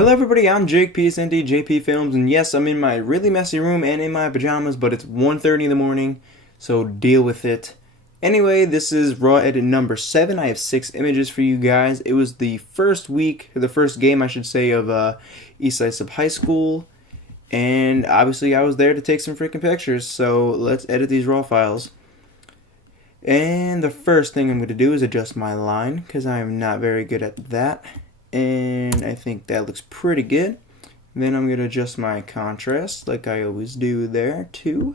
Hello everybody, I'm Jake PSND, JP Films, and yes, I'm in my really messy room and in my pajamas, but it's 1:30 in the morning, so deal with it. Anyway, this is Raw Edit number 7. I have 6 images for you guys. It was the first week, the first game I should say, of East Islip High School, and obviously I was there to take some freaking pictures, so let's edit these raw files. And the first thing I'm going to do is adjust my line, because I am not very good at that. And I think that looks pretty good. Then I'm going to adjust my contrast like I always do there too.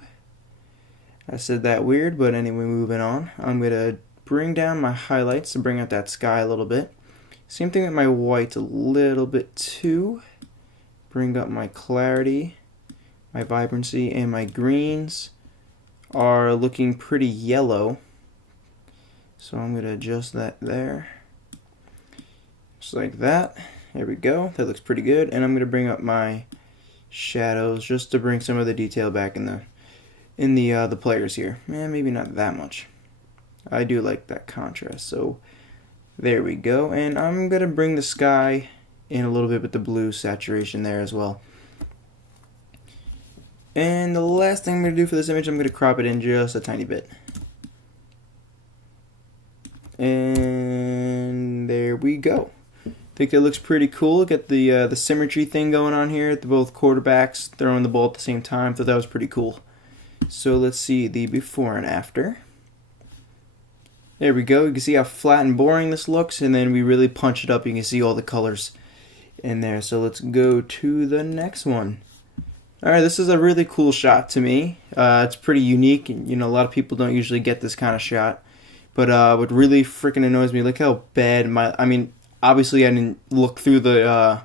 I said that weird, but anyway, moving on. I'm going to bring down my highlights to bring out that sky a little bit. Same thing with my whites a little bit too. Bring up my clarity, my vibrancy, and my greens are looking pretty yellow. So I'm going to adjust that there. Just like that. There we go. That looks pretty good. And I'm going to bring up my shadows just to bring some of the detail back in the players here. Maybe not that much. I do like that contrast. So there we go. And I'm going to bring the sky in a little bit with the blue saturation there as well. And the last thing I'm going to do for this image, I'm going to crop it in just a tiny bit. And there we go. I think that looks pretty cool. Get the symmetry thing going on here. The both quarterbacks throwing the ball at the same time. Thought that was pretty cool. So let's see the before and after. There we go. You can see how flat and boring this looks, and then we really punch it up. You can see all the colors in there. So let's go to the next one. All right, this is a really cool shot to me. It's pretty unique. You know, a lot of people don't usually get this kind of shot. But what really freaking annoys me, look how bad obviously I didn't look through the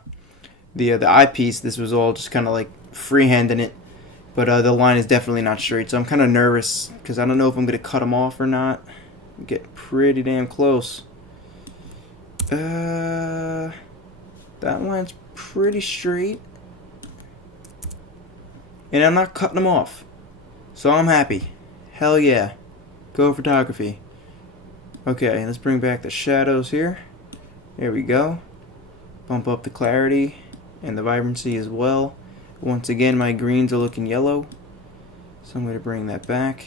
eyepiece. This was all just kind of like freehanding it. But the line is definitely not straight, so I'm kind of nervous because I don't know if I'm going to cut them off or not. Get pretty damn close. That line's pretty straight. And I'm not cutting them off. So I'm happy. Hell yeah. Go photography. Okay, let's bring back the shadows here. There we go. Bump up the clarity and the vibrancy as well. Once again, my greens are looking yellow. So I'm going to bring that back.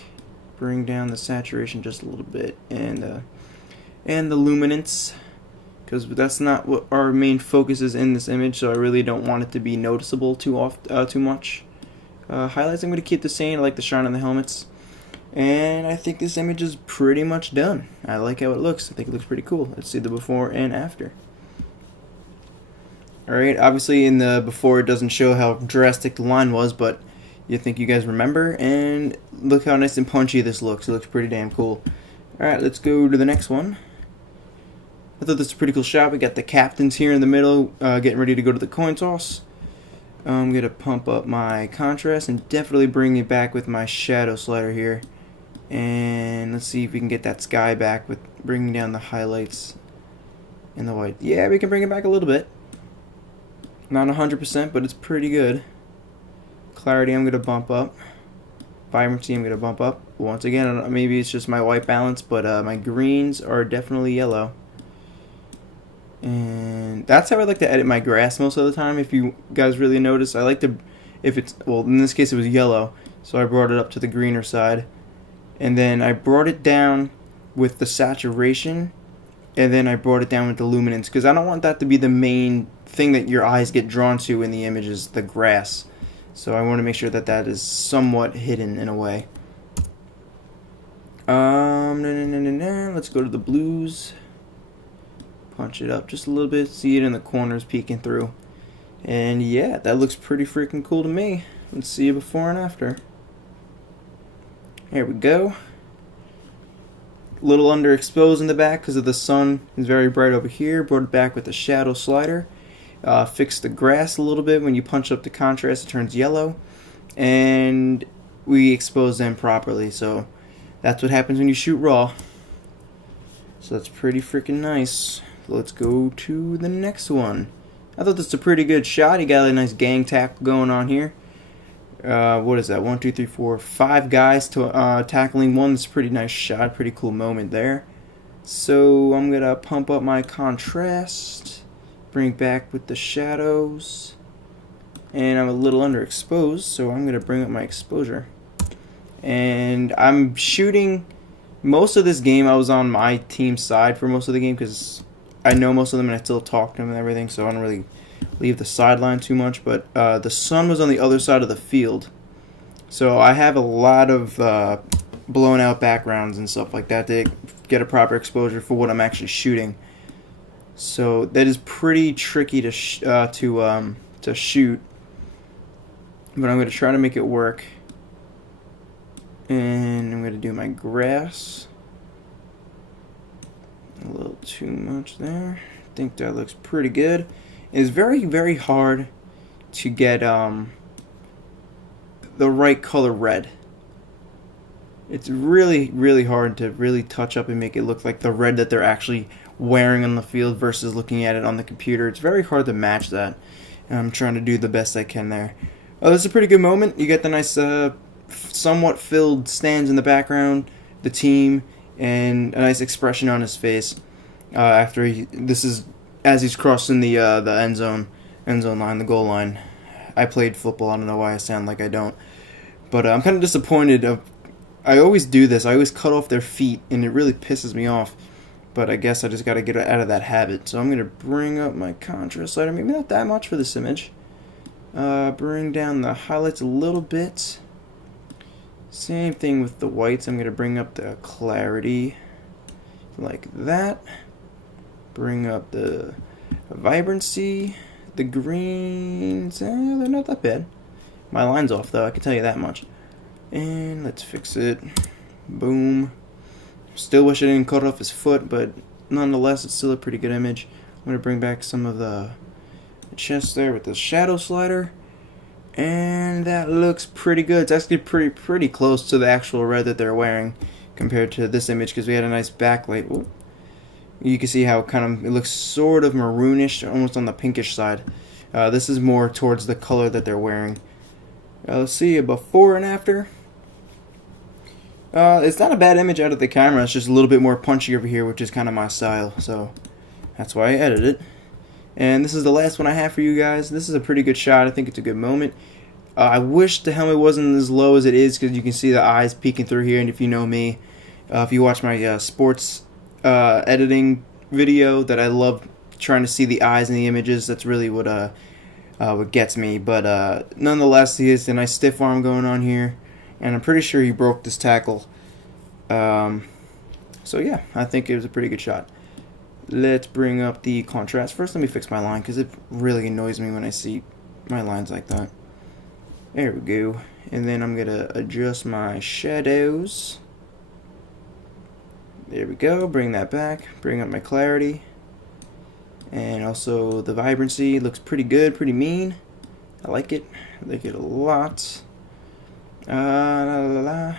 Bring down the saturation just a little bit. And the luminance. Because that's not what our main focus is in this image. So I really don't want it to be noticeable too much. Highlights I'm going to keep the same. I like the shine on the helmets. And I think this image is pretty much done. I like how it looks. I think it looks pretty cool. Let's see the before and after. Alright, obviously in the before it doesn't show how drastic the line was, but you think you guys remember. And look how nice and punchy this looks. It looks pretty damn cool. Alright, let's go to the next one. I thought this was a pretty cool shot. We got the captains here in the middle getting ready to go to the coin toss. I'm going to pump up my contrast and definitely bring it back with my shadow slider here. And let's see if we can get that sky back with bringing down the highlights and the white. Yeah, we can bring it back a little bit. Not 100%, but it's pretty good. Clarity I'm going to bump up. Vibrancy I'm going to bump up. Once again, maybe it's just my white balance, but my greens are definitely yellow. And that's how I like to edit my grass most of the time. If you guys really notice, I like to, well, in this case it was yellow, so I brought it up to the greener side. And then I brought it down with the saturation, and then I brought it down with the luminance, because I don't want that to be the main thing that your eyes get drawn to in the images, the grass. So I want to make sure that that is somewhat hidden in a way. Let's go to the blues. Punch it up just a little bit, see it in the corners peeking through. And yeah, that looks pretty freaking cool to me. Let's see it before and after. There we go. A little underexposed in the back because of the sun is very bright over here. Brought it back with the shadow slider. Fixed the grass a little bit. When you punch up the contrast, it turns yellow. And we expose them properly. So that's what happens when you shoot raw. So that's pretty freaking nice. Let's go to the next one. I thought this was a pretty good shot. You got a nice gang tackle going on here. What is that? 1, 2, 3, 4, 5 guys tackling one. That's a pretty nice shot. Pretty cool moment there. So I'm gonna pump up my contrast Bring back with the shadows. And I'm a little underexposed, so I'm going to bring up my exposure. And I'm shooting most of this game. I was on my team's side for most of the game because I know most of them and I still talk to them and everything, so I don't really leave the sideline too much. But the sun was on the other side of the field, so I have a lot of blown out backgrounds and stuff like that to get a proper exposure for what I'm actually shooting. So that is pretty tricky to shoot, but I'm going to try to make it work. And I'm going to do my grass. A little too much there. I think that looks pretty good. It's very, very hard to get the right color red. It's really, really hard to really touch up and make it look like the red that they're actually wearing on the field versus looking at it on the computer. It's very hard to match that. And I'm trying to do the best I can there. Oh, this is a pretty good moment. You get the nice, somewhat filled stands in the background, the team, and a nice expression on his face after this is as he's crossing the end zone line, the goal line. I played football. I don't know why I sound like I don't, but I'm kind of disappointed. I always do this. I always cut off their feet, and it really pisses me off. But I guess I just got to get out of that habit. So I'm going to bring up my contrast slider. Maybe not that much for this image. Bring down the highlights a little bit. Same thing with the whites. I'm going to bring up the clarity like that. Bring up the vibrancy. The greens, they're not that bad. My line's off though, I can tell you that much. And let's fix it. Boom. Still wish I didn't cut off his foot, but nonetheless, it's still a pretty good image. I'm going to bring back some of the chest there with the shadow slider. And that looks pretty good. It's actually pretty close to the actual red that they're wearing compared to this image because we had a nice backlight. Whoop. You can see how it looks sort of maroonish, almost on the pinkish side. This is more towards the color that they're wearing. Let's see a before and after. It's not a bad image out of the camera. It's just a little bit more punchy over here, which is kind of my style. So that's why I edited it. And this is the last one I have for you guys. This is a pretty good shot. I think it's a good moment. I wish the helmet wasn't as low as it is because you can see the eyes peeking through here. And if you know me, if you watch my sports editing video, that I love trying to see the eyes in the images. That's really what gets me. But nonetheless, he has a nice stiff arm going on here. And I'm pretty sure he broke this tackle. So yeah, I think it was a pretty good shot. Let's bring up the contrast. First, let me fix my line because it really annoys me when I see my lines like that. There we go. And then I'm going to adjust my shadows. There we go. Bring that back. Bring up my clarity. And also the vibrancy looks pretty good, pretty mean. I like it. I like it a lot. The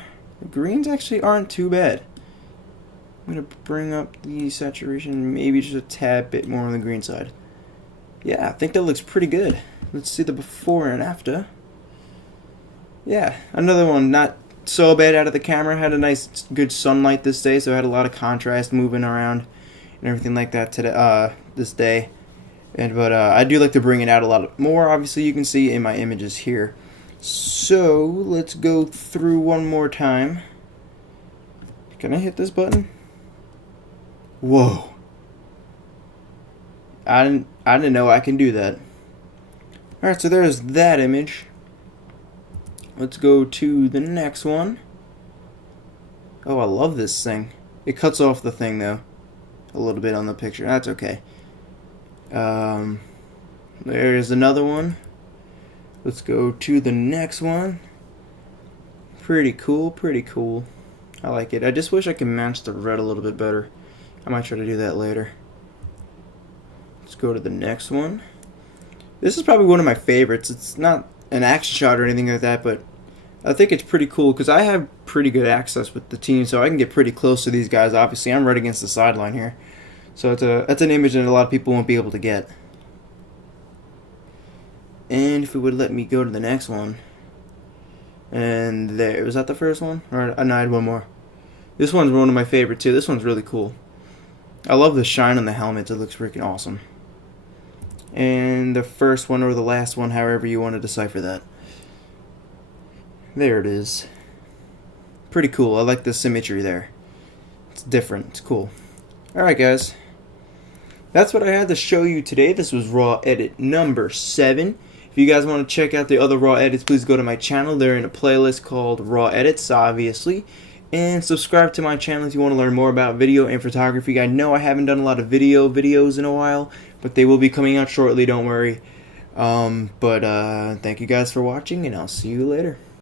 greens actually aren't too bad. I'm going to bring up the saturation maybe just a tad bit more on the green side. Yeah, I think that looks pretty good. Let's see the before and after. Yeah, another one not so bad out of the camera. Had a nice good sunlight this day, so I had a lot of contrast moving around and everything like that today, this day. But I do like to bring it out a lot more. Obviously, you can see in my images here. So let's go through one more time. Can I hit this button? Whoa. I didn't know I can do that. Alright, so there's that image. Let's go to the next one. Oh, I love this thing. It cuts off the thing though. A little bit on the picture. That's okay. There's another one. Let's go to the next one. Pretty cool, pretty cool. I like it. I just wish I could match the red a little bit better. I might try to do that later. Let's go to the next one. This is probably one of my favorites. It's not an action shot or anything like that, but I think it's pretty cool because I have pretty good access with the team, so I can get pretty close to these guys. Obviously, I'm right against the sideline here. So that's an image that a lot of people won't be able to get. And if it would let me go to the next one. And there, was that the first one? Or no, I had one more. This one's one of my favorite too. This one's really cool. I love the shine on the helmet. It looks freaking awesome. and the first one or the last one, however you want to decipher that. There it is. Pretty cool. I like the symmetry there. It's different. It's cool. Alright guys, that's what I had to show you today. This was raw edit number 7. If you guys want to check out the other raw edits, please go to my channel. They're in a playlist called Raw Edits, obviously. And subscribe to my channel if you want to learn more about video and photography. I know I haven't done a lot of videos in a while, but they will be coming out shortly, don't worry. Thank you guys for watching, and I'll see you later.